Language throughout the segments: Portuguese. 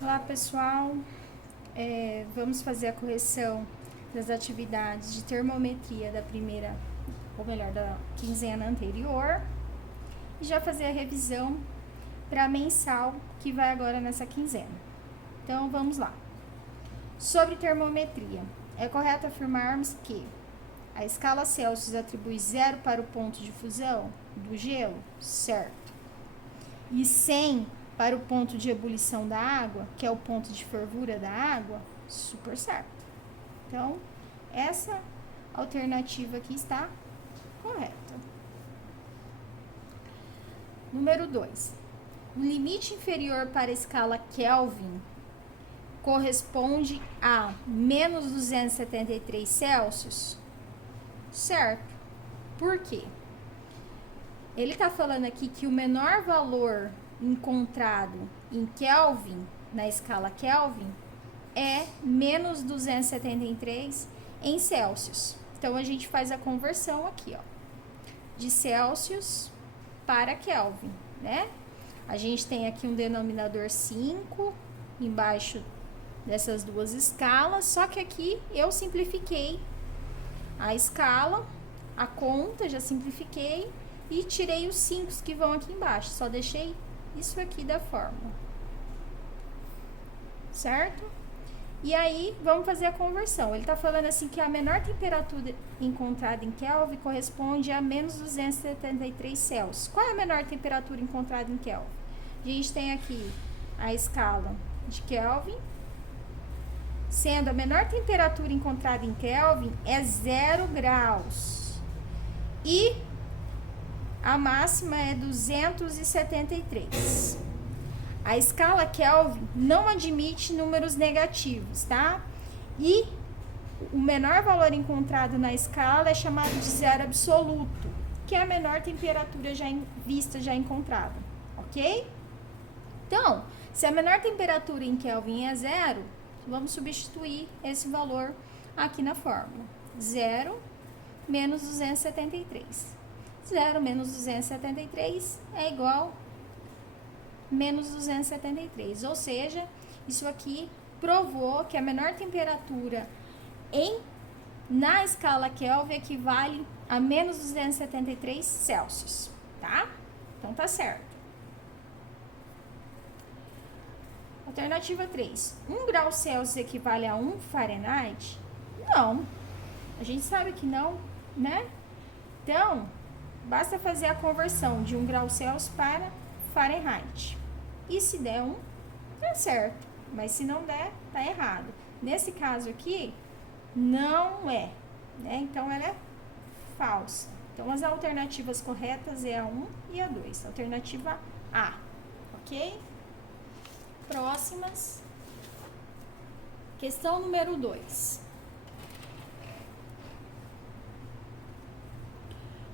Olá pessoal, vamos fazer a correção das atividades de termometria da primeira, ou melhor, da quinzena anterior e já fazer a revisão para a mensal que vai agora nessa quinzena. Então vamos lá. Sobre termometria, é correto afirmarmos que a escala Celsius atribui 0 para o ponto de fusão do gelo? Certo. E 100 para o ponto de ebulição da água, que é o ponto de fervura da água? Super certo. Então, essa alternativa aqui está correta. Número 2. O limite inferior para a escala Kelvin corresponde a menos 273 Celsius? Certo. Por quê? Ele está falando aqui que o menor valor encontrado em Kelvin, na escala Kelvin, é menos 273 em Celsius. Então, a gente faz a conversão aqui, ó, de Celsius para Kelvin, né? A gente tem aqui um denominador 5 embaixo dessas duas escalas, só que aqui eu simplifiquei a escala, a conta, já simplifiquei e tirei os 5 que vão aqui embaixo. Só deixei isso aqui da fórmula. Certo? E aí, vamos fazer a conversão. Ele está falando assim que a menor temperatura encontrada em Kelvin corresponde a menos 273 Celsius. Qual é a menor temperatura encontrada em Kelvin? A gente tem aqui a escala de Kelvin, sendo a menor temperatura encontrada em Kelvin é 0 graus. E a máxima é 273. A escala Kelvin não admite números negativos, tá? E o menor valor encontrado na escala é chamado de zero absoluto, que é a menor temperatura vista já encontrada, ok? Então, se a menor temperatura em Kelvin é 0, vamos substituir esse valor aqui na fórmula. 0 menos 273. 0 menos 273 é igual a menos 273, ou seja, isso aqui provou que a menor temperatura na escala Kelvin equivale a menos 273 Celsius, tá? Então tá certo. Alternativa 3. 1 grau Celsius equivale a 1 Fahrenheit? Não. A gente sabe que não, né? Então, basta fazer a conversão de 1 grau Celsius para Fahrenheit. E se der 1, tá certo. Mas se não der, tá errado. Nesse caso aqui, não é, né? Então, ela é falsa. Então, as alternativas corretas é a 1 e a 2. Alternativa A, ok? Próximas. Questão número 2.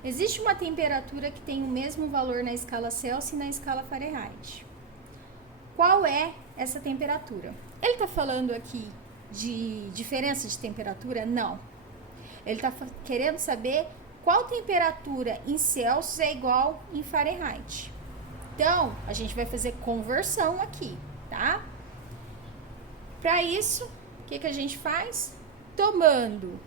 Existe uma temperatura que tem o mesmo valor na escala Celsius e na escala Fahrenheit. Qual é essa temperatura? Ele está falando aqui de diferença de temperatura? Não. Ele está querendo saber qual temperatura em Celsius é igual em Fahrenheit. Então, a gente vai fazer conversão aqui, tá? Para isso, o que a gente faz? Tomando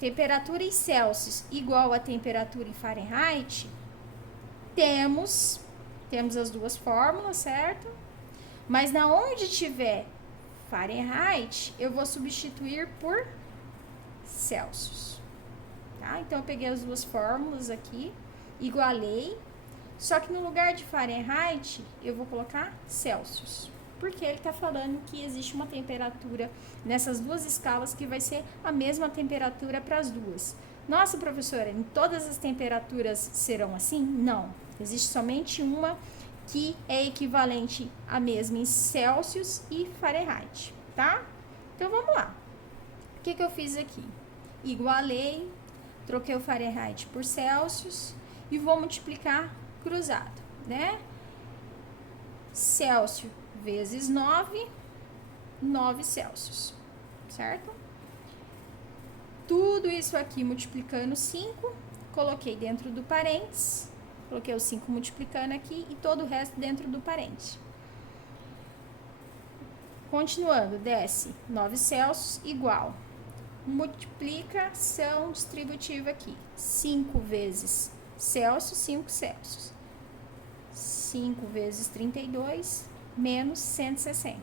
temperatura em Celsius igual a temperatura em Fahrenheit, temos as duas fórmulas, certo? Mas na onde tiver Fahrenheit, eu vou substituir por Celsius, tá? Então, eu peguei as duas fórmulas aqui, igualei, só que no lugar de Fahrenheit, eu vou colocar Celsius, porque ele está falando que existe uma temperatura nessas duas escalas que vai ser a mesma temperatura para as duas. Nossa, professora, em todas as temperaturas serão assim? Não. Existe somente uma que é equivalente à mesma em Celsius e Fahrenheit, tá? Então, vamos lá. O que eu fiz aqui? Igualei, troquei o Fahrenheit por Celsius e vou multiplicar cruzado, né? Celsius vezes 9, 9 Celsius, certo? Tudo isso aqui multiplicando 5, coloquei dentro do parênteses Coloquei o 5 multiplicando aqui e todo o resto dentro do parênteses. Continuando, desce 9 Celsius igual. Multiplicação distributiva aqui. 5 vezes Celsius, 5 Celsius. 5 vezes 32 menos 160,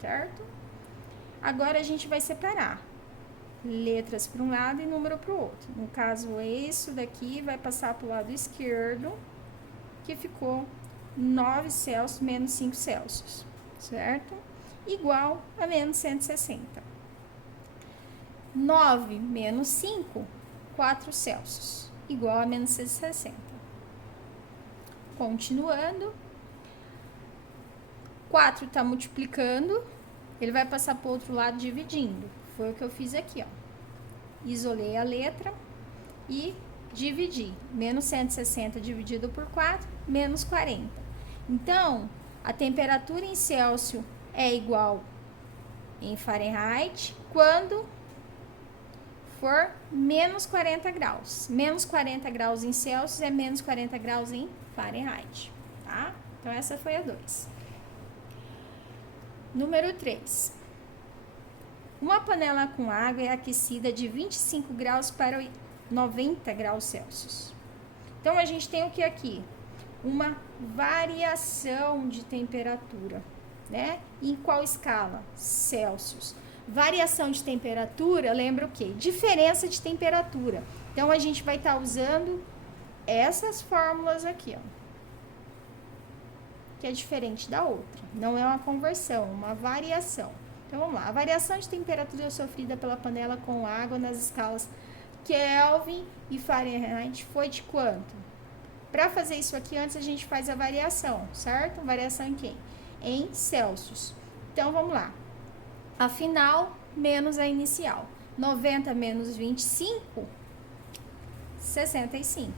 certo? Agora a gente vai separar letras para um lado e número para o outro. No caso, isso daqui vai passar para o lado esquerdo, que ficou 9 Celsius menos 5 Celsius, certo? Igual a menos 160. 9 menos 5, 4 Celsius, igual a menos 160. Continuando, 4 está multiplicando, ele vai passar para o outro lado dividindo. Foi o que eu fiz aqui, ó. Isolei a letra e dividi. Menos 160 dividido por 4, menos 40. Então, a temperatura em Celsius é igual em Fahrenheit quando for menos 40 graus. Menos 40 graus em Celsius é menos 40 graus em Fahrenheit, tá? Então, essa foi a 2. Número 3. Uma panela com água é aquecida de 25 graus para 90 graus Celsius. Então, a gente tem o que aqui? Uma variação de temperatura, né? Em qual escala? Celsius. Variação de temperatura, lembra o quê? Diferença de temperatura. Então, a gente vai estar usando essas fórmulas aqui, ó. Que é diferente da outra. Não é uma conversão, é uma variação. Então, vamos lá. A variação de temperatura é sofrida pela panela com água nas escalas Kelvin e Fahrenheit foi de quanto? Para fazer isso aqui, antes a gente faz a variação, certo? Variação em quem? Em Celsius. Então, vamos lá. A final menos a inicial. 90 menos 25, 65.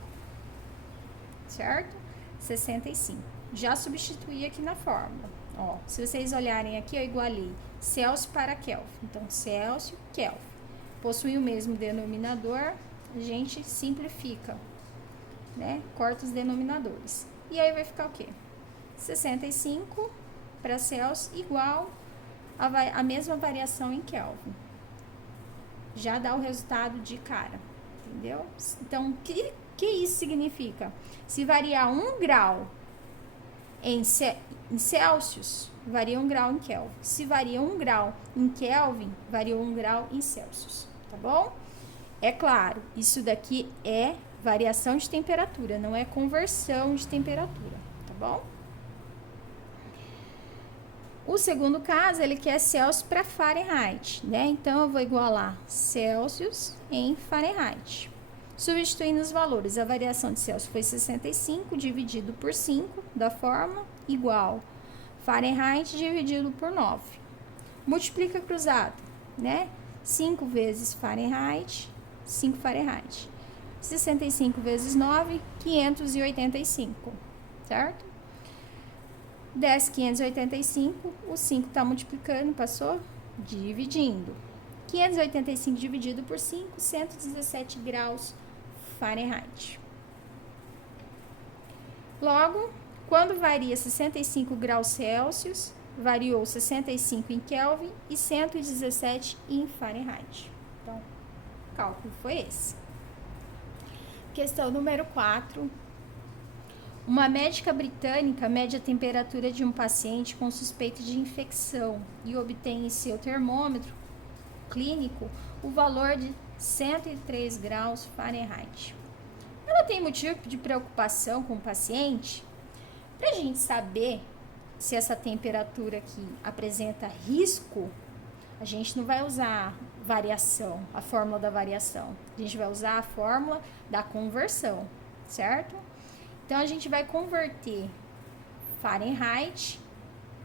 Certo? 65. Já substituí aqui na fórmula. Ó, se vocês olharem aqui, eu igualei Celsius para Kelvin. Então, Celsius, Kelvin. Possui o mesmo denominador, a gente simplifica, né? Corta os denominadores. E aí vai ficar o quê? 65 para Celsius igual a mesma variação em Kelvin. Já dá o resultado de cara, entendeu? Então, o que isso significa? Se variar 1 grau em Celsius, varia 1 grau em Kelvin. Se varia 1 grau em Kelvin, varia 1 grau em Celsius, tá bom? É claro, isso daqui é variação de temperatura, não é conversão de temperatura, tá bom? O segundo caso, ele quer Celsius para Fahrenheit, né? Então, eu vou igualar Celsius em Fahrenheit. Substituindo os valores, a variação de Celsius foi 65 dividido por 5 da fórmula, igual Fahrenheit dividido por 9. Multiplica cruzado, né? 5 vezes Fahrenheit, 5 Fahrenheit. 65 vezes 9, 585, certo? Desce 585, o 5 está multiplicando, passou dividindo. 585 dividido por 5, 117 graus Fahrenheit. Logo, quando varia 65 graus Celsius, variou 65 em Kelvin e 117 em Fahrenheit. Então, o cálculo foi esse. Questão número 4. Uma médica britânica mede a temperatura de um paciente com suspeita de infecção e obtém em seu termômetro clínico o valor de 103 graus Fahrenheit. Ela tem motivo de preocupação com o paciente? Para a gente saber se essa temperatura aqui apresenta risco, a gente não vai usar variação, a fórmula da variação. A gente vai usar a fórmula da conversão, certo? Então, a gente vai converter Fahrenheit,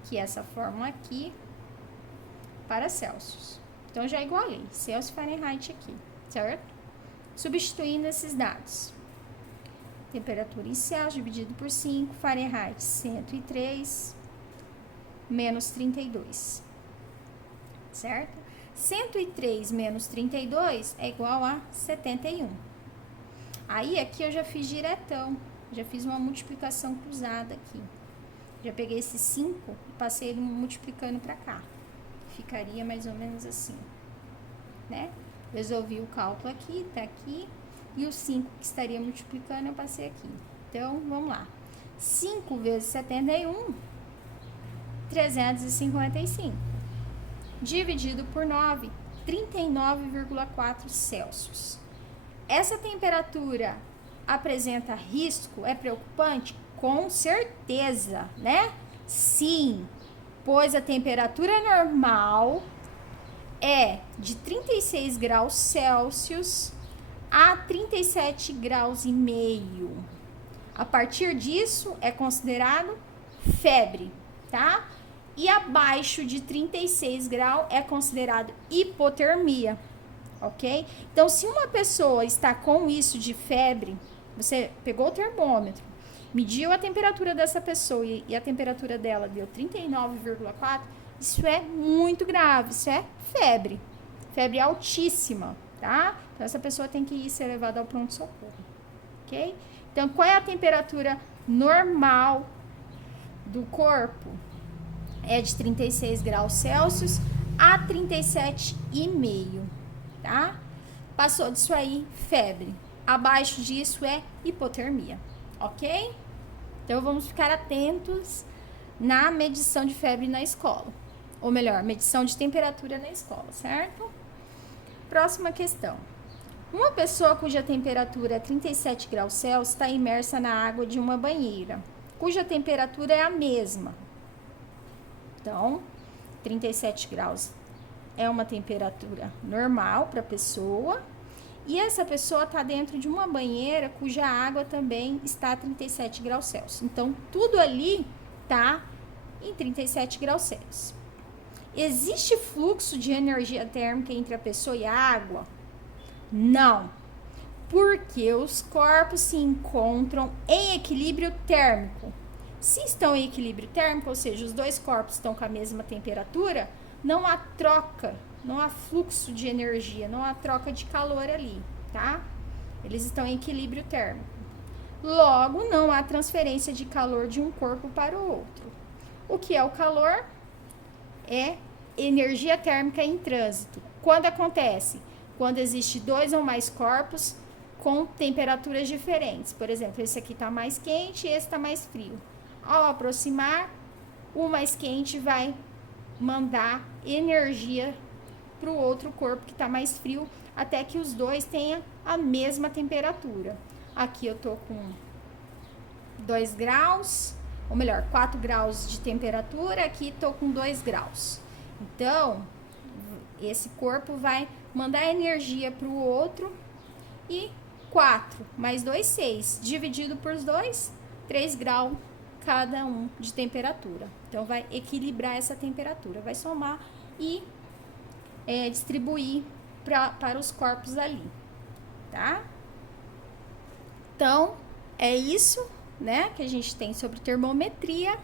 que é essa fórmula aqui, para Celsius. Então, já igualei Celsius e Fahrenheit aqui, certo? Substituindo esses dados. Temperatura em Celsius dividido por 5, Fahrenheit 103, menos 32, certo? 103 menos 32 é igual a 71. Aí, aqui eu já fiz diretão, Já fiz uma multiplicação cruzada aqui. Já peguei esse 5 e passei ele multiplicando para cá. Ficaria mais ou menos assim, né? Resolvi o cálculo aqui, tá aqui. E o 5 que estaria multiplicando, eu passei aqui. Então, vamos lá. 5 vezes 71, 355. Dividido por 9, 39,4 Celsius. Essa temperatura apresenta risco? É preocupante? Com certeza, né? Sim, pois a temperatura normal é de 36 graus Celsius a 37 graus e meio. A partir disso é considerado febre, tá? E abaixo de 36 graus é considerado hipotermia, ok? Então, se uma pessoa está com isso de febre, você pegou o termômetro, mediu a temperatura dessa pessoa e a temperatura dela deu 39,4, isso é muito grave, isso é febre. Febre altíssima, tá? Então, essa pessoa tem que ir ser levada ao pronto-socorro, ok? Então, qual é a temperatura normal do corpo? É de 36 graus Celsius a 37,5, tá? Passou disso aí, febre. Abaixo disso é hipotermia, ok? Então, vamos ficar atentos na medição de febre na escola. Ou melhor, medição de temperatura na escola, certo? Próxima questão. Uma pessoa cuja temperatura é 37 graus Celsius está imersa na água de uma banheira, cuja temperatura é a mesma. Então, 37 graus é uma temperatura normal para a pessoa. E essa pessoa está dentro de uma banheira cuja água também está a 37 graus Celsius. Então, tudo ali está em 37 graus Celsius. Existe fluxo de energia térmica entre a pessoa e a água? Não. Porque os corpos se encontram em equilíbrio térmico. Se estão em equilíbrio térmico, ou seja, os dois corpos estão com a mesma temperatura, não há troca, não há fluxo de energia, não há troca de calor ali, tá? Eles estão em equilíbrio térmico. Logo, não há transferência de calor de um corpo para o outro. O que é o calor? É energia térmica em trânsito. Quando acontece? Quando existe dois ou mais corpos com temperaturas diferentes. Por exemplo, esse aqui está mais quente e esse está mais frio. Ao aproximar, o mais quente vai mandar energia para o outro corpo que está mais frio, até que os dois tenham a mesma temperatura. Aqui eu tô com 2 graus, ou melhor, 4 graus de temperatura, aqui tô com 2 graus. Então, esse corpo vai mandar energia para o outro e 4 mais 2, 6, dividido por 2, 3 graus cada um de temperatura. Então, vai equilibrar essa temperatura, vai somar e distribuir para os corpos ali, tá? Então, é isso, né, que a gente tem sobre termometria.